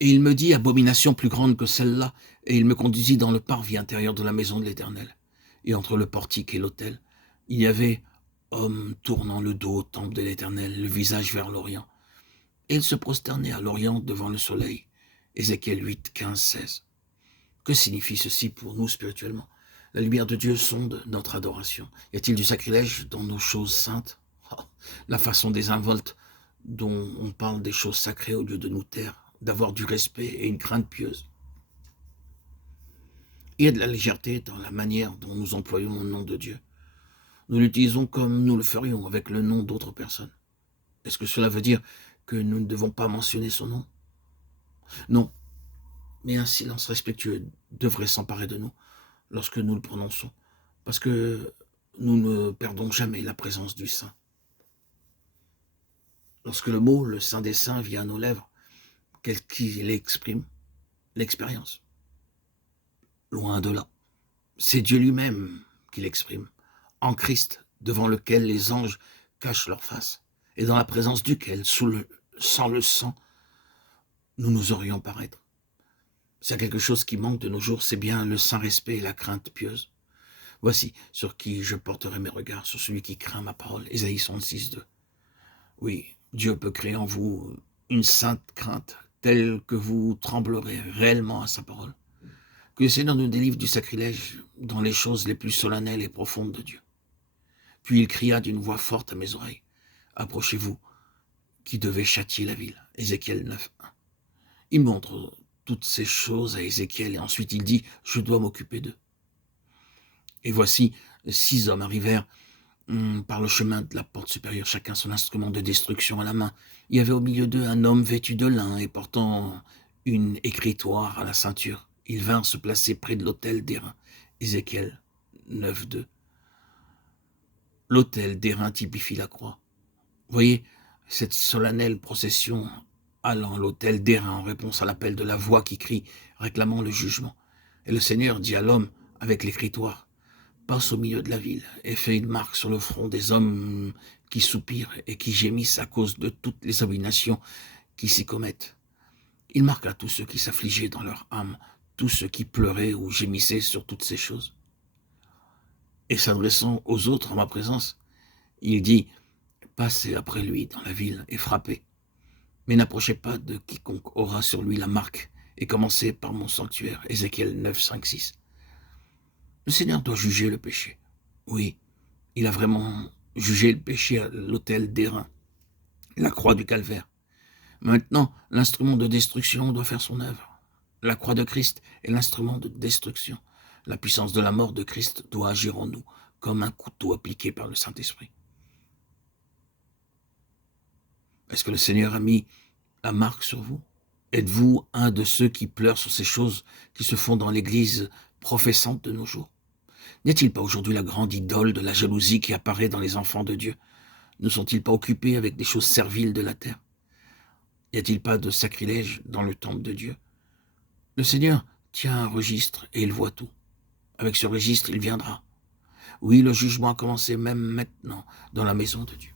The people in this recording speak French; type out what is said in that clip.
Et il me dit, abomination plus grande que celle-là, et il me conduisit dans le parvis intérieur de la maison de l'Éternel. Et entre le portique et l'autel, il y avait homme tournant le dos au temple de l'Éternel, le visage vers l'Orient. Et il se prosternait à l'Orient devant le soleil. Ézéchiel 8, 15, 16. Que signifie ceci pour nous spirituellement? La lumière de Dieu sonde notre adoration. Y a-t-il du sacrilège dans nos choses saintes? Oh, la façon désinvolte dont on parle des choses sacrées au lieu de nous taire, d'avoir du respect et une crainte pieuse. Il y a de la légèreté dans la manière dont nous employons le nom de Dieu. Nous l'utilisons comme nous le ferions avec le nom d'autres personnes. Est-ce que cela veut dire que nous ne devons pas mentionner son nom? Non, mais un silence respectueux devrait s'emparer de nous lorsque nous le prononçons, parce que nous ne perdons jamais la présence du Saint. Lorsque le mot, le Saint des Saints, vient à nos lèvres, quel qu'il exprime, l'expérience. Loin de là. C'est Dieu lui-même qui l'exprime, en Christ, devant lequel les anges cachent leur face, et dans la présence duquel, sans le sang, nous nous aurions paraître. S'il y a quelque chose qui manque de nos jours, c'est bien le saint respect et la crainte pieuse. Voici sur qui je porterai mes regards, sur celui qui craint ma parole. Ésaïe 66, 2. Oui, Dieu peut créer en vous une sainte crainte, telle que vous tremblerez réellement à sa parole. Que le Seigneur nous délivre du sacrilège dans les choses les plus solennelles et profondes de Dieu. Puis il cria d'une voix forte à mes oreilles, « Approchez-vous, qui devez châtier la ville. » Ézéchiel 9, 1. Il montre toutes ces choses à Ézéchiel et ensuite il dit, « Je dois m'occuper d'eux. » Et voici, 6 hommes arrivèrent par le chemin de la porte supérieure, chacun son instrument de destruction à la main. Il y avait au milieu d'eux un homme vêtu de lin et portant une écritoire à la ceinture. Ils vinrent se placer près de l'autel d'airain. Ézéchiel 9, 2. L'autel d'airain typifie la croix. Voyez, cette solennelle procession allant à l'autel d'airain en réponse à l'appel de la voix qui crie, réclamant le jugement. Et le Seigneur dit à l'homme avec l'écritoire, passe au milieu de la ville et fait une marque sur le front des hommes qui soupirent et qui gémissent à cause de toutes les abominations qui s'y commettent. Il marqua tous ceux qui s'affligeaient dans leur âme, tous ceux qui pleuraient ou gémissaient sur toutes ces choses. Et s'adressant aux autres en ma présence, il dit, passez après lui dans la ville et frappez, mais n'approchez pas de quiconque aura sur lui la marque, et commencez par mon sanctuaire. Ézéchiel 9, 5, 6. Le Seigneur doit juger le péché. Oui, il a vraiment jugé le péché à l'autel d'airain, la croix du calvaire. Maintenant, l'instrument de destruction doit faire son œuvre. La croix de Christ est l'instrument de destruction. La puissance de la mort de Christ doit agir en nous, comme un couteau appliqué par le Saint-Esprit. Est-ce que le Seigneur a mis la marque sur vous? Êtes-vous un de ceux qui pleurent sur ces choses qui se font dans l'Église professante de nos jours? N'y a-t-il pas aujourd'hui la grande idole de la jalousie qui apparaît dans les enfants de Dieu? Ne sont-ils pas occupés avec des choses serviles de la terre? N'y a-t-il pas de sacrilège dans le temple de Dieu? Le Seigneur tient un registre et il voit tout. Avec ce registre, il viendra. Oui, le jugement a commencé même maintenant dans la maison de Dieu.